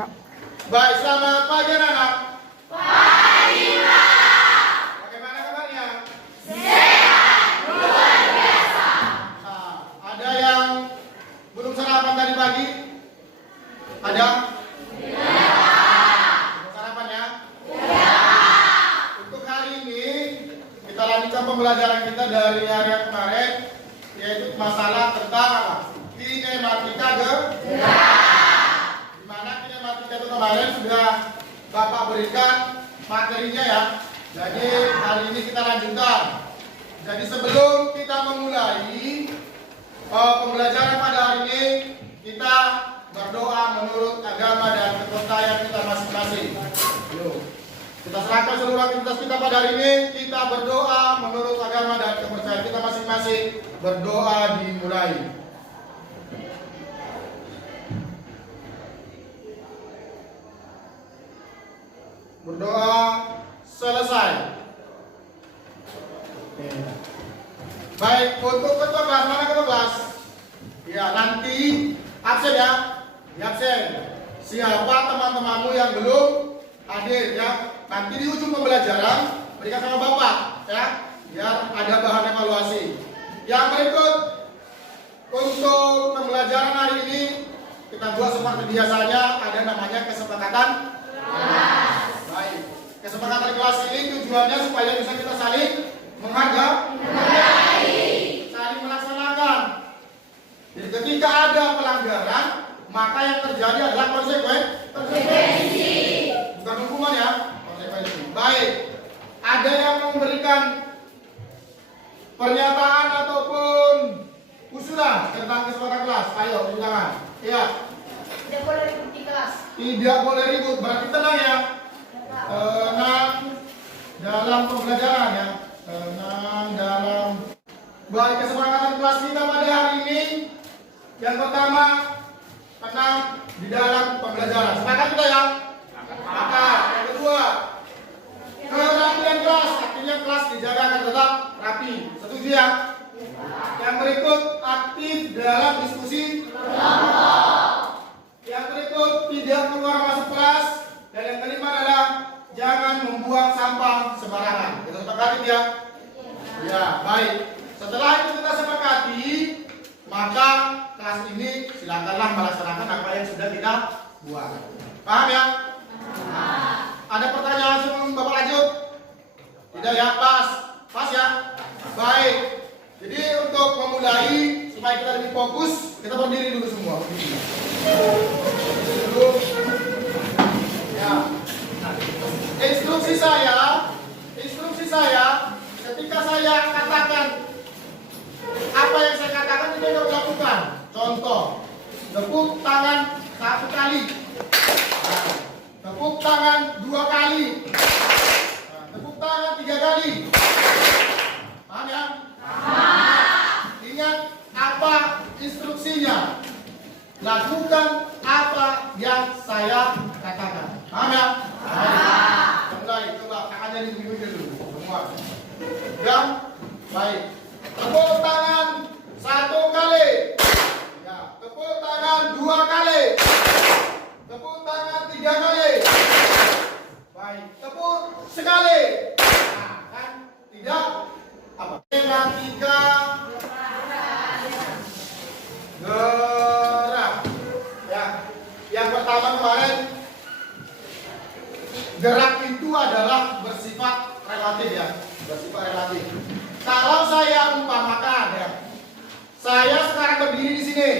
Pak. Baik, selamat pagi anak-anak. Pagi, Pak. Bagaimana kabarnya? Sehat, luar biasa. Nah, ada yang belum sarapan tadi pagi? Ada? Belum sarapan ya? Untuk hari ini kita lanjutkan pembelajaran kita dari hari yang kemarin, yaitu masalah tentang apa? Kinematika gerak. Di mana kinematika itu kemarin sudah Bapak berikan materinya ya. Jadi hari ini kita lanjutkan. Jadi sebelum kita memulai pembelajaran pada hari ini, kita berdoa menurut agama dan kepercayaan kita masing-masing. Yuk, kita serahkan seluruh aktivitas kita pada hari ini. Kita berdoa menurut agama dan kepercayaan kita masing-masing. Berdoa dimulai. Berdoa selesai. Baik, untuk ketua kelas, mana ketua kelas? Ya, nanti absen ya. Di absen. Siapa teman-temanmu yang belum hadir ya? Nanti di ujung pembelajaran berikan sama Bapak ya, biar ada bahan evaluasi. Yang berikut untuk pembelajaran hari ini kita buat seperti biasanya, ada namanya kesepakatan kelas. Baik, kesepakatan kelas ini tujuannya supaya bisa kita saling menghargai, saling melaksanakan. Jadi ketika ada pelanggaran, maka yang terjadi adalah konsekuensi, bukan hukuman ya, konsekuensi. Baik, ada yang memberikan pernyataan ataupun usulan tentang kesepakatan kelas? Ayo, tunjuk tangan. Iya. Tidak boleh ribut di kelas. Tidak boleh ribut, berarti tenang ya. Tenang dalam pembelajaran ya. Tenang dalam. Baik, kesepakatan kelas kita pada hari ini. Yang pertama, tenang di dalam pembelajaran. Sepakat kita ya? Sepakat. Yang kedua, kerapian kelas. Artinya kelas dijaga akan tetap rapi. Setuju ya? Yang berikut, aktif dalam diskusi kelompok. Yang berikut, tidak keluar masuk kelas. Dan yang kelima adalah jangan membuang sampah sembarangan. Kita sepakati ya? Ya, baik. Setelah itu kita sepakati, maka kelas ini silakanlah melaksanakan apa yang sudah kita buat. Paham ya? Ada pertanyaan sebelum Bapak lanjut? Tidak ya? Pas ya? Baik. Jadi untuk memulai supaya kita lebih fokus, kita berdiri dulu semua. Dulu. Ya. Instruksi saya, ketika saya katakan apa yang saya katakan itu yang dilakukan. Contoh, tepuk tangan 1 kali, tepuk tangan 2 kali, tepuk tangan 3 kali. Paham ya? Ingat apa instruksinya. Lakukan apa yang saya katakan. Paham ya? Mulai, coba tangannya dibimbing dulu semua. Jam, baik. Tepuk tangan 1 kali. Ya, tepuk tangan 2 kali. Tepuk tangan 3 kali. Baik, tepuk sekali. Nah, kan tidak apa? Kinematika gerak. Ya, yang pertama kemarin, gerak itu adalah bersifat relatif ya, bersifat relatif. Kalau saya umpamakan ya, saya sekarang berdiri di sini,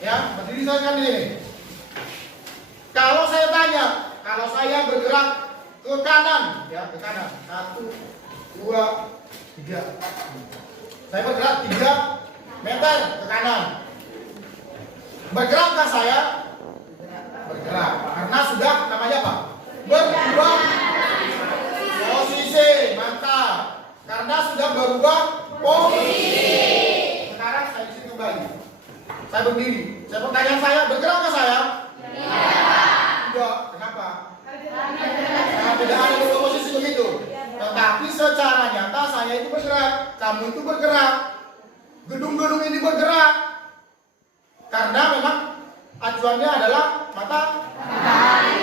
ya, berdiri saya sekarang di sini. Kalau saya tanya, kalau saya bergerak ke kanan, ya, ke kanan, 1, 2, 3. Saya bergerak 3 meter ke kanan. Bergerakkah saya? Bergerak, karena sudah namanya apa? Berubah posisi, mantap. Karena sudah berubah posisi. Sekarang saya di sini kembali. Saya berdiri. Saya pertanyaan saya, bergerakkah saya? Tidak. Kenapa? Karena tidak ada posisi begitu. Tetapi secara nyata saya itu bergerak, kamu itu bergerak, gedung-gedung ini bergerak. Karena memang acuannya adalah matahari.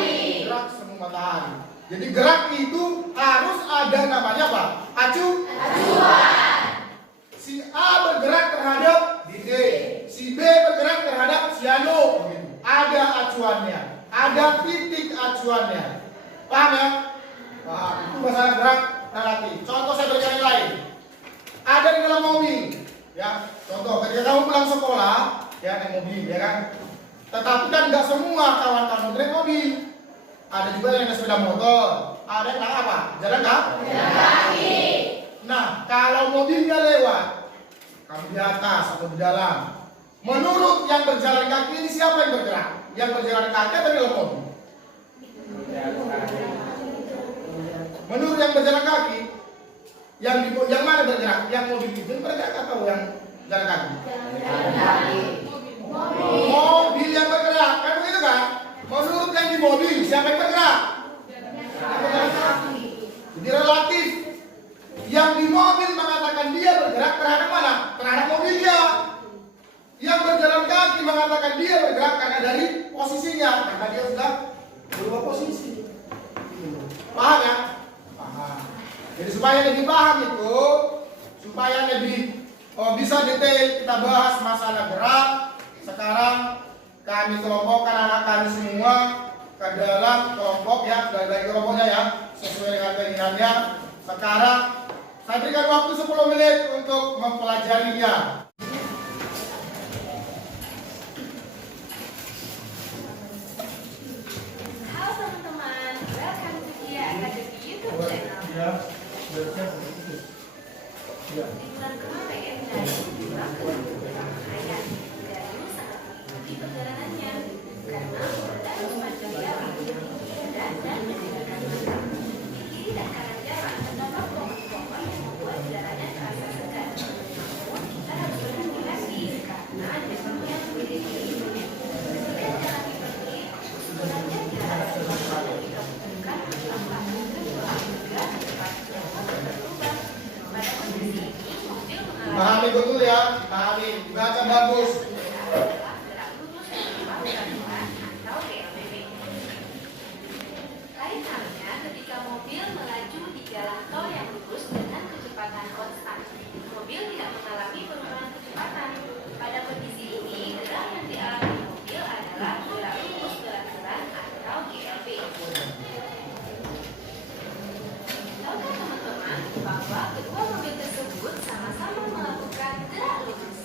Jadi gerak itu harus ada namanya apa? Acuan. Si A bergerak terhadap D, si B bergerak terhadap si Anu. Ada acuannya, ada titik acuannya. Paham ya? Nah, itu masalah gerak relatif. Contoh saya berikan yang lain. Ada di dalam mobil, ya. Contoh, ketika kamu pulang sekolah, ya naik mobil, ya kan. Tetapi kan nggak semua kawan kamu naik mobil. Ada juga yang naik sepeda motor. Ada yang naik apa? Jalan kaki. Nah, kalau mobilnya lewat, kamu di atas atau di dalam. Menurut yang berjalan kaki ini siapa yang bergerak? Yang berjalan kaki atau di dalam mobil? Menurut yang berjalan kaki, yang mana bergerak? Yang mobil itu bergerak atau yang jalan kaki? Mobil yang bergerak, kan begitu kan? Menurut yang di mobil, siapa yang bergerak? Jadi relatif. Yang di mobil mengatakan dia bergerak terhadap mana? Terhadap mobilnya. Yang berjalan kaki mengatakan dia bergerak karena dari posisinya, karena dia sudah berubah posisi. Paham ya? Paham. Jadi supaya lebih paham itu, supaya lebih bisa detail kita bahas masalah gerak. Sekarang kami kelompokkan anak kami semua ke dalam kelompok ya, sudah bagi kelompoknya ya, sesuai dengan keinginannya. Sekarang saya berikan waktu 10 menit untuk mempelajarinya. Halo teman-teman, welcome to Kia Academy YouTube channel. Ya, Di bulan kemarin, Dayu pulang ke rumah ayah. Dayu sangat mengikuti perjalanannya karena berada sepanjang jalan dan mendengarkan makan. Di kiri dan kanan jalan terdapat pohon-pohon yang membuat udaranya terasa segar. Namun kita harus berhati-hati karena jalannya berdiri. Ketika jalan dipergi, sebenarnya kita harus berusaha ketika bukan lambat kedua hingga cepat berubah. Pada kondisi ini, mobil mengalami pahami betul ya, pahami, baca bagus. gerak lurus dan beraturan atau GLBB. Lain halnya ketika mobil melaju di jalan tol yang lurus dengan kecepatan konstan. Mobil tidak mengalami perubahan kecepatan. Pada kondisi ini, gerak yang dialami mobil adalah gerak lurus beraturan atau GLB. Tahukah teman-teman bahwa kedua mobil tersebut sama-sama melakukan gerak lurus?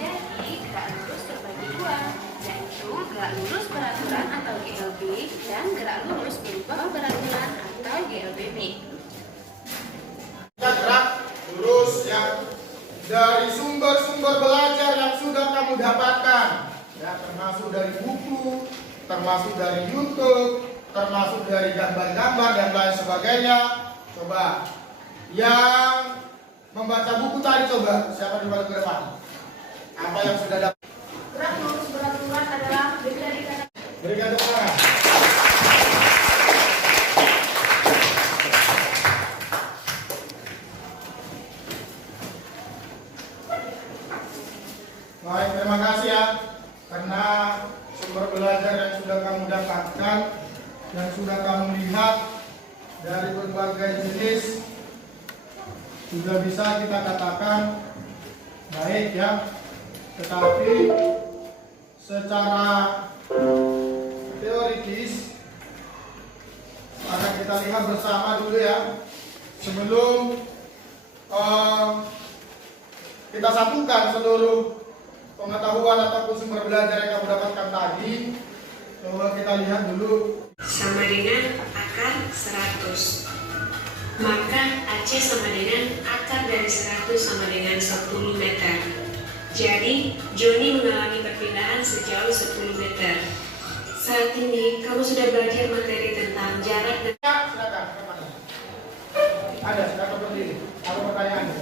Jadi, gerak lurus terbagi dua, yaitu gerak lurus beraturan atau GLB dan gerak lurus berubah beraturan atau GLBB. Kita gerak lurus ya dari sumber-sumber belajar yang sudah kamu dapatkan, ya termasuk dari buku, termasuk dari YouTube, termasuk dari gambar-gambar dan lain sebagainya. Coba yang membaca buku tadi, coba siapa di balik ke depan? Apa yang sudah dapat? Gerak lurus beraturan adalah dari kata Berikan tepuk tangan. Baik, terima kasih ya karena sumber belajar yang sudah kamu dapatkan, yang sudah kamu lihat dari berbagai jenis sudah bisa kita katakan baik ya, tetapi secara teoritis akan kita lihat bersama dulu ya sebelum kita satukan seluruh pengetahuan ataupun sumber belajar yang kamu dapatkan tadi. Coba kita lihat dulu. Sama dengan akar 100. Maka AC sama dengan akar dari 100 sama dengan 10 meter. Jadi, Joni mengalami perpindahan sejauh 10 meter. Saat ini, kamu sudah belajar materi tentang jarak dan Ya, silakan. Ada, silakan berdiri. Apa pertanyaannya?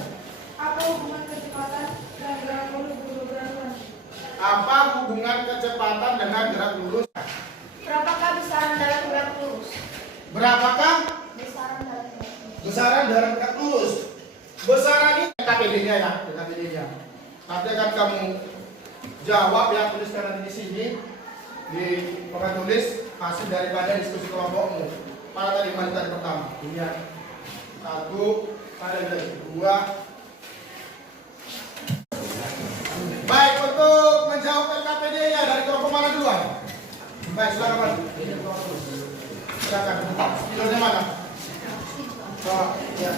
apa hubungan kecepatan dan gerak lurus beraturan? Apa hubungan kecepatan dengan gerak lurus? Berapakah besaran dalam gerak lurus? Berapakah Besaran dalam gerak lurus. besaran dari gerak lurus? Besaran ini KPD-nya ya, KPD-nya. Nanti akan kamu jawab ya, tuliskan nanti di sini di papan tulis. hasil daripada diskusi kelompokmu. Mana tadi tadi pertama? Iya. 1, ada lagi 2. Baik, untuk menjawab LKPD-nya dari kelompok mana duluan? Baik, silakan Pak. Silakan. Spidolnya mana? Oh, ya.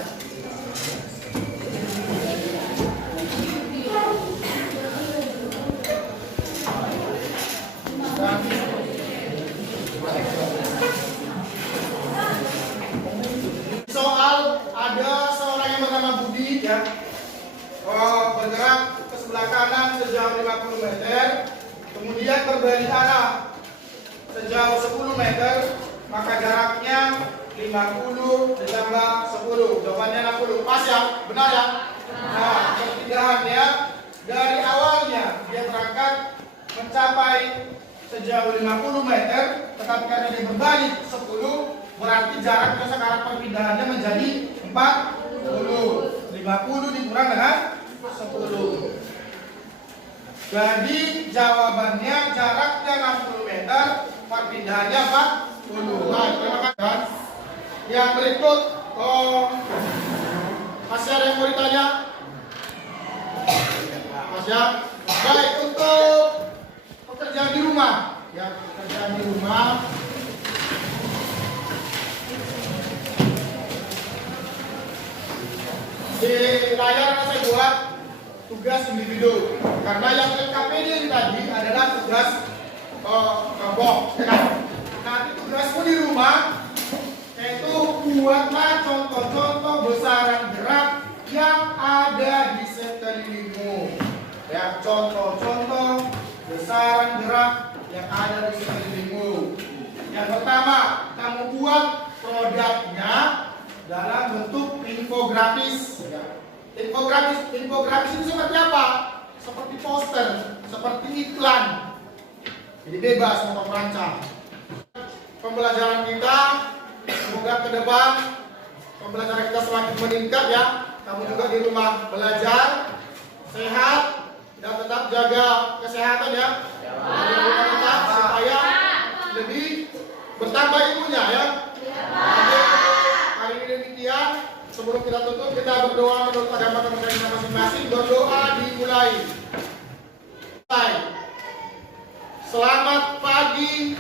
Soal ada seorang yang bernama Budi ya, bergerak ke sebelah kanan sejauh 50 meter, kemudian berbalik arah sejauh 10 meter, maka jaraknya 50 ditambah 10, jawabannya 60. Pas ya? Benar ya? Nah, perpindahannya dari awalnya dia berangkat mencapai sejauh 50 meter, tetapi karena dia berbalik 10, berarti jaraknya sekarang perpindahannya menjadi 40. 50 dikurang dengan 10. Jadi jawabannya jaraknya 60 meter, perpindahannya 40. Nah, terima kasih. Yang berikut, masih ada yang mau ditanya? Masih ya? Baik, untuk pekerjaan di rumah. Ya, pekerjaan di rumah. Di layar saya buat tugas individu, karena yang LKPD ini tadi adalah tugas kelompok, ya kan? Nanti tugasmu di rumah yaitu buatlah contoh-contoh besaran gerak yang ada di sekelilingmu. Ya, contoh-contoh besaran gerak yang ada di sekelilingmu. Yang pertama, kamu buat produknya dalam bentuk infografis. Ya. Infografis itu seperti apa? Seperti poster, seperti iklan. Jadi bebas mau merancang. Pembelajaran kita semoga ke depan pembelajaran kita semakin meningkat ya. Kamu juga di rumah belajar sehat dan tetap jaga kesehatan ya. Tetap supaya lebih bertambah ilmunya ya. Hari ini demikian. Sebelum kita tutup, kita berdoa menurut agama kita masing-masing. Berdoa dimulai. Selamat pagi.